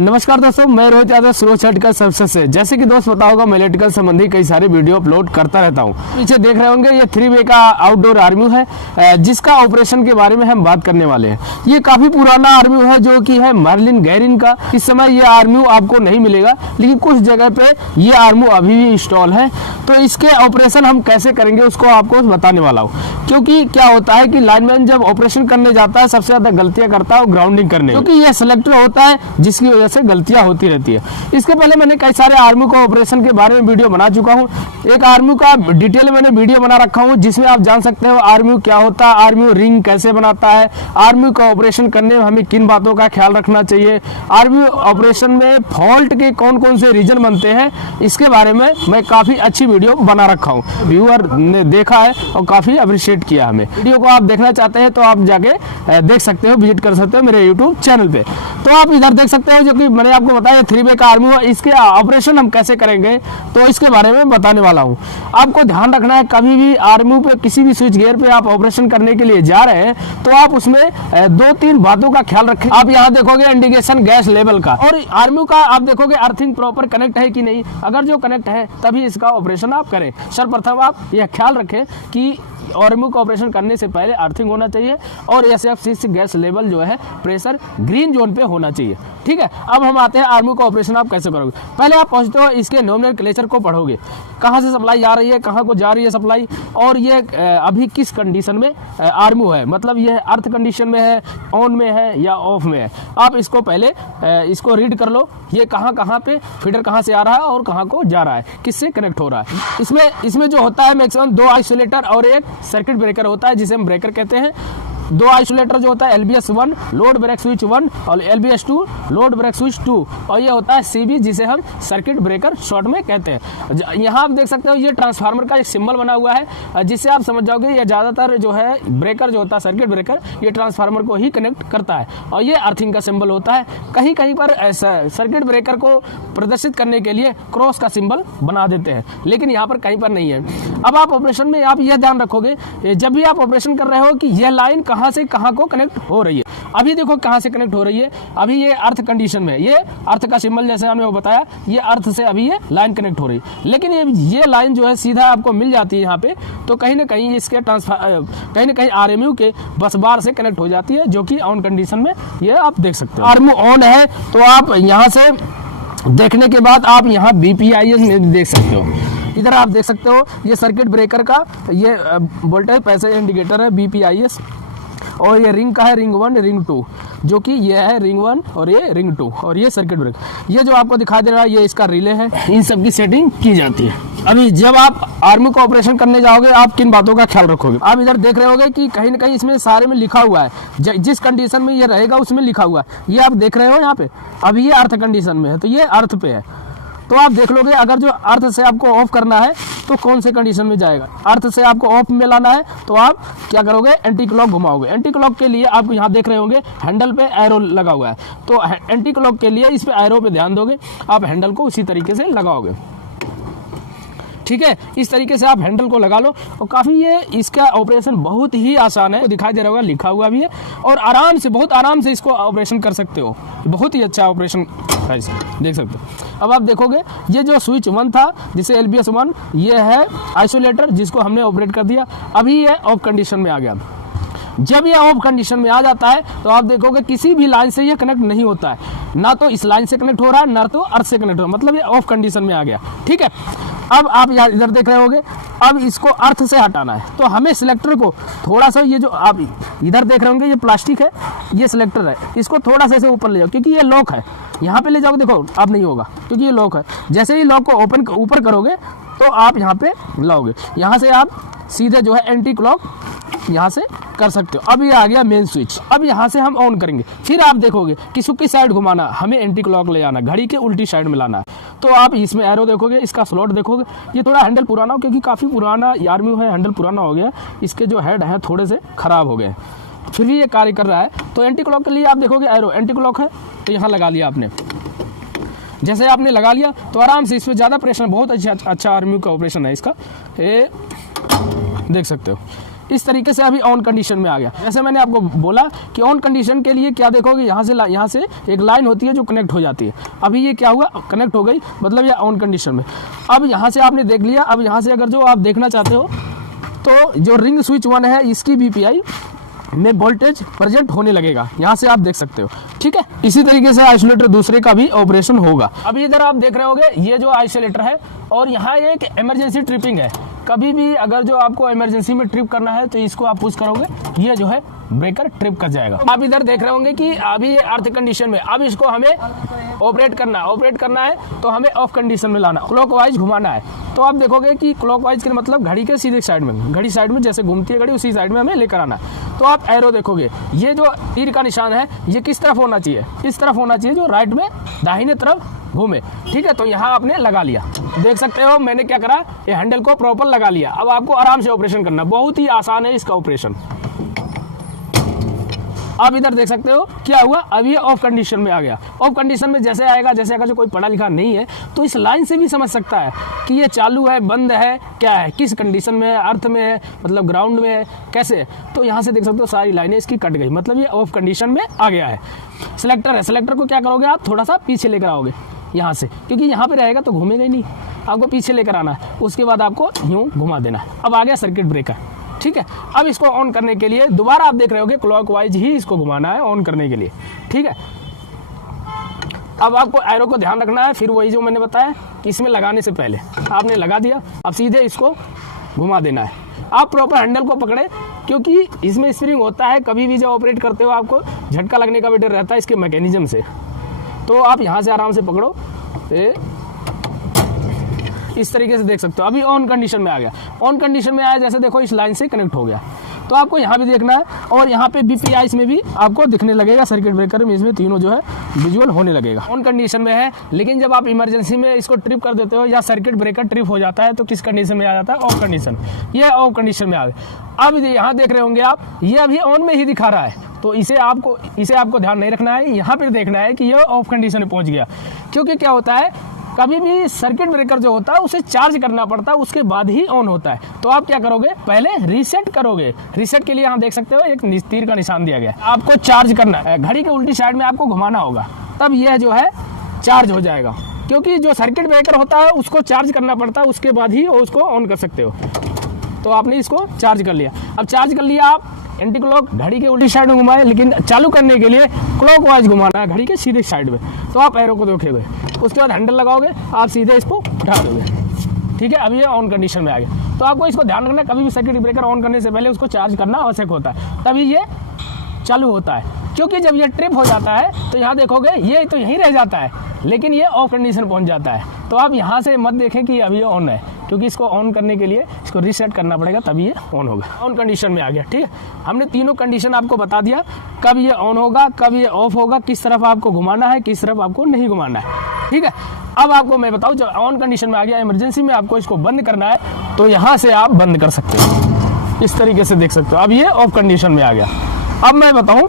नमस्कार दोस्तों, मैं रोहित यादव सुरक्षा इलेक्ट्रिकल सर्विसेज से। जैसे कि दोस्त पता होगा, मैं इलेक्ट्रिकल संबंधी कई सारे वीडियो अपलोड करता रहता हूं। पीछे देख रहे होंगे ये 3 वे का आउटडोर आर्म्यू है, जिसका ऑपरेशन के बारे में हम बात करने वाले हैं। ये काफी पुराना आर्म्यू है जो कि है मर्लिन गैरिन का। इस समय ये आर्म्यू आपको नहीं मिलेगा, लेकिन कुछ जगह पे ये आर्म्यू अभी भी इंस्टॉल है। तो इसके ऑपरेशन हम कैसे करेंगे उसको आपको बताने वाला हूँ। क्योंकि क्या होता है कि लाइनमैन जब ऑपरेशन करने जाता है सबसे ज्यादा गलतियां करता है ग्राउंडिंग करने, क्योंकि ये सिलेक्टर होता है जिसकी वजह से गलतियां होती रहती है। इसके पहले मैंने कई सारे आर्म्यू का ऑपरेशन के बारे में वीडियो बना चुका हूं। एक आर्म्यू का डिटेल मैंने वीडियो बना रखा हूं जिसमें आप जान सकते हो आर्म्यू क्या होता है, आर्म्यू रिंग कैसे बनाता है, आर्म्यू का ऑपरेशन करने में हमें किन बातों का ख्याल रखना चाहिए, आर्म्यू ऑपरेशन में फॉल्ट के कौन कौन से रीजन बनते हैं, इसके बारे में मैं काफी अच्छी वीडियो बना रखा हूँ। व्यूअर ने देखा है और काफी अप्रिशिएट किया हमें। वीडियो को आप देखना चाहते हैं तो आप जाके देख सकते हो, विजिट कर सकते हो मेरे यूट्यूब चैनल पे। तो आप इधर देख सकते हो, जो कि मैंने आपको बताया 3 वे का आर्म्यू है। इसके ऑपरेशन हम कैसे करेंगे तो इसके बारे में बताने वाला हूं। आपको ध्यान रखना है, कभी भी आर्म्यू पे किसी भी स्विच गियर पे आप ऑपरेशन करने के लिए जा रहे हैं तो आप उसमें 2-3 बातों का ख्याल रखें। आप यहाँ देखोगे इंडिकेशन गैस लेवल का, और आर्म्यू का आप देखोगे अर्थिंग प्रॉपर कनेक्ट है कि नहीं। अगर जो कनेक्ट है तभी इसका ऑपरेशन आप करें। सर्वप्रथम आप यह ख्याल रखें कि आर्म्यू का ऑपरेशन करने से पहले अर्थिंग होना चाहिए और SF6 गैस लेवल जो है प्रेशर ग्रीन जोन पे होना चाहिए। ठीक है, अब हम आते हैं आर्म्यू का ऑपरेशन आप कैसे करोगे। पहले आप पहुंचते हो, इसके नोमेनक्लेचर को पढ़ोगे, कहां से सप्लाई आ रही है, कहां को जा रही है सप्लाई, और ये अभी किस कंडीशन में आर्म्यू है, मतलब ये अर्थ कंडीशन में है, ऑन में है या ऑफ में है। आप इसको पहले इसको रीड कर लो, ये कहां पे फीडर कहां से आ रहा है और कहां को जा रहा है, किससे कनेक्ट हो रहा है। इसमें जो होता है मैक्सिमम 2 आइसोलेटर और एक सर्किट ब्रेकर होता है जिसे हम ब्रेकर कहते हैं। 2 आइसोलेटर जो होता है LBS1 लोड ब्रेक स्विच 1 और LBS2 लोड ब्रेक स्विच 2, और ये होता है CB जिसे हम सर्किट ब्रेकर शॉर्ट में कहते हैं। यहाँ आप देख सकते हो ये ट्रांसफार्मर का एक सिंबल बना हुआ है, जिससे आप समझ जाओगे ये ज्यादातर जो है ब्रेकर जो होता है सर्किट ब्रेकर, ये ट्रांसफार्मर को ही कनेक्ट करता है। और ये अर्थिंग का सिंबल होता है। कहीं कहीं पर सर्किट ब्रेकर को प्रदर्शित करने के लिए क्रॉस का सिंबल बना देते हैं, लेकिन यहाँ पर कहीं पर नहीं है। अब आप ऑपरेशन में आप यह ध्यान रखोगे, जब भी आप ऑपरेशन कर रहे हो कि यह लाइन कहां से कहां को कनेक्ट हो रही है। अभी देखो कहां से कनेक्ट हो रही है, अभी ये अर्थ कंडीशन में, ये अर्थ का सिंबल जैसे हमने वो बताया, ये अर्थ से अभी ये लाइन कनेक्ट हो रही है। लेकिन ये लाइन जो है सीधा आपको मिल जाती है यहाँ पे, तो कहीं ना कहीं इसके कहीं ना कहीं आरएमयू के बस बार से कनेक्ट हो जाती है, जो कि ऑन कंडीशन में ये आप देख सकते हो। आरएमयू ऑन है तो आप यहाँ से देखने के बाद आप यहाँ BPIS में देख सकते हो। इधर आप देख सकते हो ये सर्किट ब्रेकर का ये वोल्टेज पैसेज इंडिकेटर है BPIS, और ये रिंग का है रिंग 1 रिंग 2, जो कि ये है रिंग 1 और ये रिंग 2, और ये सर्किट ब्रेकर। ये जो आपको दिखाई दे रहा है ये इसका रिले है। इन सब की सेटिंग की जाती है। अभी जब आप आर्म्यू का ऑपरेशन करने जाओगे आप किन बातों का ख्याल रखोगे। आप इधर देख रहे होगे कि कहीं ना कहीं इसमें सारे में लिखा हुआ है, जिस कंडीशन में ये रहेगा उसमें लिखा हुआ है। ये आप देख रहे हो यहाँ पे, अभी ये अर्थ कंडीशन में है तो ये अर्थ पे है। तो आप देख लोगे अगर जो अर्थ से आपको ऑफ करना है तो कौन से कंडीशन में जाएगा। अर्थ से आपको ऑफ में लाना है तो आप क्या करोगे, एंटी क्लॉक घुमाओगे। एंटी क्लॉक के लिए आप यहाँ देख रहे होंगे हैंडल पे एरो लगा हुआ है, तो एंटी क्लॉक के लिए इस पे एरो पे ध्यान दोगे, आप हैंडल को उसी तरीके से लगाओगे। ठीक है, इस तरीके से आप हैंडल को लगा लो, और काफ़ी ये इसका ऑपरेशन बहुत ही आसान है। दिखाई दे रहा होगा, लिखा हुआ भी है, और आराम से बहुत आराम से इसको ऑपरेशन कर सकते हो। बहुत ही अच्छा ऑपरेशन है, देख सकते हो। अब आप देखोगे ये जो स्विच 1 था जिसे LBS1, ये है आइसोलेटर जिसको हमने ऑपरेट कर दिया। अभी ये ऑफ कंडीशन में आ गया। जब ये ऑफ कंडीशन में आ जाता है तो आप देखोगे किसी भी लाइन से ये कनेक्ट नहीं होता है, ना तो इस लाइन से कनेक्ट हो रहा है ना तो अर्थ से कनेक्ट हो रहा है, मतलब ये ऑफ कंडीशन में आ गया। ठीक है, अब आप यहाँ इधर देख रहे होगे, अब इसको अर्थ से हटाना है तो हमें सिलेक्टर को थोड़ा सा, ये जो आप इधर देख रहे होंगे ये प्लास्टिक है, ये सिलेक्टर है, इसको थोड़ा सा ऐसे ऊपर ले जाओ, क्योंकि ये लॉक है। यहाँ पे ले जाओगे, देखो अब नहीं होगा क्योंकि ये लॉक है। जैसे ही लॉक को ओपन ऊपर करोगे तो आप यहाँ पे लाओगे, यहाँ से आप सीधे जो है एंटी क्लॉक यहाँ से कर सकते हो। अब ये आ गया मेन स्विच। अब यहाँ से हम ऑन करेंगे, फिर आप देखोगे किस साइड घुमाना, हमें एंटी क्लॉक ले जाना, घड़ी के उल्टी साइड में लाना है। तो आप इसमें एरो देखोगे, इसका स्लॉट देखोगे, ये थोड़ा हैंडल पुराना हो क्योंकि काफ़ी पुराना आर्म्यू है, हैंडल पुराना हो गया, इसके जो हेड है थोड़े से खराब हो गए, फिर भी ये कार्य कर रहा है। तो एंटी क्लॉक के लिए आप देखोगे एरो एंटी क्लॉक है तो यहाँ लगा लिया आपने। जैसे आपने लगा लिया तो आराम से, इसमें ज़्यादा प्रेशर, बहुत अच्छा आर्म्यू का ऑपरेशन है इसका, ये देख सकते हो। इस तरीके से अभी ऑन कंडीशन में आ गया। जैसे मैंने आपको बोला कि ऑन कंडीशन के लिए क्या देखोगे, यहाँ से एक लाइन होती है जो कनेक्ट हो जाती है। अभी ये क्या हुआ, कनेक्ट हो गई, मतलब ये ऑन कंडीशन में। अब यहाँ से आपने देख लिया। अब यहाँ से अगर जो आप देखना चाहते हो तो जो रिंग स्विच 1 है इसकी बीपीआई में वोल्टेज प्रेजेंट होने लगेगा, यहाँ से आप देख सकते हो। ठीक है, इसी तरीके से आइसोलेटर दूसरे का भी ऑपरेशन होगा। अभी इधर आप देख रहे होगे ये जो आइसोलेटर है और यहाँ एक इमरजेंसी ट्रिपिंग है। कभी भी अगर जो आपको इमरजेंसी में ट्रिप करना है तो इसको आप पुश करोगे, ये जो है ब्रेकर ट्रिप कर जाएगा। आप इधर देख रहे होंगे कि अभी ये अर्थ कंडीशन में, अब इसको हमें ऑपरेट करना है तो हमें ऑफ कंडीशन में लाना, क्लॉकवाइज घुमाना है। तो आप देखोगे कि क्लॉकवाइज के मतलब घड़ी के सीधे साइड में, घड़ी साइड में जैसे घूमती है घड़ी उसी साइड में हमें लेकर आना है। तो आप एरो देखोगे, ये जो तीर का निशान है ये किस तरफ होना चाहिए, इस तरफ होना चाहिए जो राइट में दाहिने तरफ घूमे। ठीक है, तो यहाँ आपने लगा लिया, देख सकते हो मैंने क्या करा, ये हैंडल को प्रॉपर लगा लिया। अब आपको आराम से ऑपरेशन करना, बहुत ही आसान है इसका ऑपरेशन। आप इधर देख सकते हो क्या हुआ, अब ये ऑफ कंडीशन में आ गया। ऑफ कंडीशन में जैसे आएगा, जैसे अगर जो कोई पढ़ा लिखा नहीं है तो इस लाइन से भी समझ सकता है कि ये चालू है, बंद है, क्या है, किस कंडीशन में है, अर्थ में है, मतलब ग्राउंड में है, कैसे है। तो यहाँ से देख सकते हो सारी लाइनें इसकी कट गई, मतलब ये ऑफ कंडीशन में आ गया है। सिलेक्टर है, सिलेक्टर को क्या करोगे आप, थोड़ा सा पीछे लेकर आओगे यहाँ से, क्योंकि यहाँ पे रहेगा तो घूमेगा ही नहीं, आपको पीछे लेकर आना है। उसके बाद आपको यूँ घुमा देना है। अब आ गया सर्किट ब्रेकर। ठीक है, अब इसको ऑन करने के लिए दोबारा आप देख रहे होगे क्लॉकवाइज ही इसको घुमाना है ऑन करने के लिए। ठीक है, अब आपको एरो को ध्यान रखना है, फिर वही जो मैंने बताया कि इसमें लगाने से पहले आपने लगा दिया, अब सीधे इसको घुमा देना है। आप प्रॉपर हैंडल को पकड़े, क्योंकि इसमें स्प्रिंग होता है, कभी भी जब ऑपरेट करते हो आपको झटका लगने का भी डर रहता है इसके मैकेनिज्म से। तो आप यहाँ से आराम से पकड़ो, इस तरीके से देख सकते हो। अभी ऑन कंडीशन में आ गया, ऑन कंडीशन में आया, जैसे देखो इस लाइन से कनेक्ट हो गया। तो आपको यहाँ भी देखना है और यहाँ पे बीपीआई इसमें भी आपको दिखने लगेगा, सर्किट ब्रेकर में इसमें तीनों जो है विजुअल होने लगेगा। ऑन कंडीशन में है, लेकिन जब आप इमरजेंसी में इसको ट्रिप कर देते हो या सर्किट ब्रेकर ट्रिप हो जाता है तो किस कंडीशन में आ जाता है, ऑफ कंडीशन। ये ऑफ कंडीशन में आ गया। अब यहाँ देख रहे होंगे आप, ये अभी ऑन में ही दिखा रहा है, तो इसे आपको ध्यान नहीं रखना है, यहाँ पर देखना है कि ये ऑफ कंडीशन में पहुँच गया। क्योंकि क्या होता है, कभी भी सर्किट ब्रेकर जो होता है उसे चार्ज करना पड़ता है, उसके बाद ही ऑन होता है। तो आप क्या करोगे, पहले रीसेट करोगे। रीसेट के लिए यहाँ देख सकते हो एक तीर का निशान दिया गया, आपको चार्ज करना है, घड़ी के उल्टी साइड में आपको घुमाना होगा, तब यह जो है चार्ज हो जाएगा। क्योंकि जो सर्किट ब्रेकर होता है उसको चार्ज करना पड़ता है, उसके बाद ही उसको ऑन कर सकते हो। तो आपने इसको चार्ज कर लिया। अब चार्ज कर लिया, आप एंटी क्लॉक घड़ी के उल्टी साइड में घुमाए, लेकिन चालू करने के लिए क्लॉकवाइज घुमाना है घड़ी के सीधे साइड में। तो आप एरो को देखोगे, उसके बाद हैंडल लगाओगे, आप सीधे इसको उठा दोगे। ठीक है, अभी ये ऑन कंडीशन में आ गया। तो आपको इसको ध्यान रखना है, कभी भी सर्किट ब्रेकर ऑन करने से पहले उसको चार्ज करना आवश्यक होता है, तभी ये चालू होता है। क्योंकि जब ये ट्रिप हो जाता है तो यहाँ देखोगे ये तो यहीं रह जाता है, लेकिन ये ऑफ कंडीशन पहुँच जाता है। तो आप यहाँ से मत देखें कि अभी ये ऑन है, क्योंकि इसको ऑन करने के लिए इसको रीसेट करना पड़ेगा, तभी ये ऑन होगा। ऑन कंडीशन में आ गया। ठीक है, हमने तीनों कंडीशन आपको बता दिया, कब ये ऑन होगा, कब ये ऑफ होगा, किस तरफ आपको घुमाना है, किस तरफ आपको नहीं घुमाना है। ठीक है, अब आपको मैं बताऊं, जब ऑन कंडीशन में आ गया, इमरजेंसी में आपको इसको बंद करना है तो यहाँ से आप बंद कर सकते हो, इस तरीके से देख सकते हो। अब ये ऑफ कंडीशन में आ गया। अब मैं बताऊं,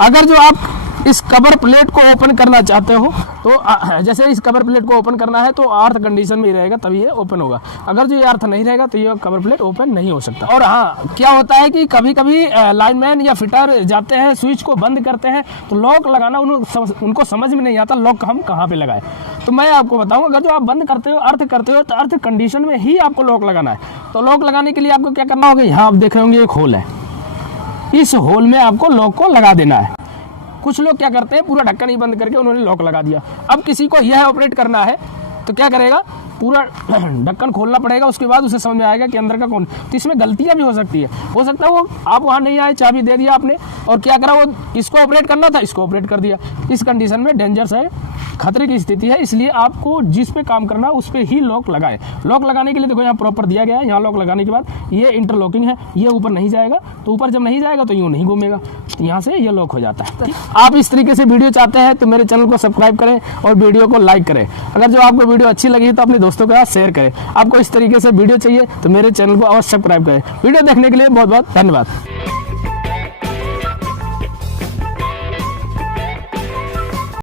अगर जो आप इस कवर प्लेट को ओपन करना चाहते हो तो जैसे इस कवर प्लेट को ओपन करना है तो अर्थ कंडीशन में ही रहेगा, तभी ये ओपन होगा। अगर जो ये अर्थ नहीं रहेगा तो ये कवर प्लेट ओपन नहीं हो सकता। और हाँ, क्या होता है कि कभी कभी लाइनमैन या फिटर जाते हैं, स्विच को बंद करते हैं तो लॉक लगाना उनको समझ में नहीं आता, लॉक हम कहाँ पे लगाए। तो मैं आपको बताऊँ, अगर जो आप बंद करते हो, अर्थ करते हो, तो अर्थ कंडीशन में ही आपको लॉक लगाना है। तो लॉक लगाने के लिए आपको क्या करना होगा, यहाँ आप देख रहे होंगे एक होल है, इस होल में आपको लॉक को लगा देना है। कुछ लोग क्या करते हैं, पूरा ढक्कन ही बंद करके उन्होंने लॉक लगा दिया। अब किसी को यह ऑपरेट करना है तो क्या करेगा, पूरा ढक्कन खोलना पड़ेगा, उसके बाद उसे समझ में आएगा कि अंदर का कौन। तो इसमें गलतियां भी हो सकती है, हो सकता है वो आप वहाँ नहीं आए, चाबी दे दिया आपने और क्या करा, वो इसको ऑपरेट करना था, इसको ऑपरेट कर दिया। इस कंडीशन में डेंजरस है, खतरे की स्थिति है, इसलिए आपको जिस पे काम करना है उस पे ही लॉक लगाए। लॉक लगाने के लिए देखो यहाँ प्रॉपर दिया गया है, यहाँ लॉक लगाने के बाद ये इंटरलॉकिंग है, ये ऊपर नहीं जाएगा, तो ऊपर जब नहीं जाएगा तो यूँ नहीं घूमेगा, तो यहाँ से ये लॉक हो जाता है। आप इस तरीके से वीडियो चाहते हैं तो मेरे चैनल को सब्सक्राइब करें और वीडियो को लाइक करें। अगर जो आपको वीडियो अच्छी लगी तो अपने दोस्तों के साथ शेयर करें। आपको इस तरीके से वीडियो चाहिए तो मेरे चैनल को अवश्य सब्सक्राइब करें। वीडियो देखने के लिए बहुत बहुत धन्यवाद।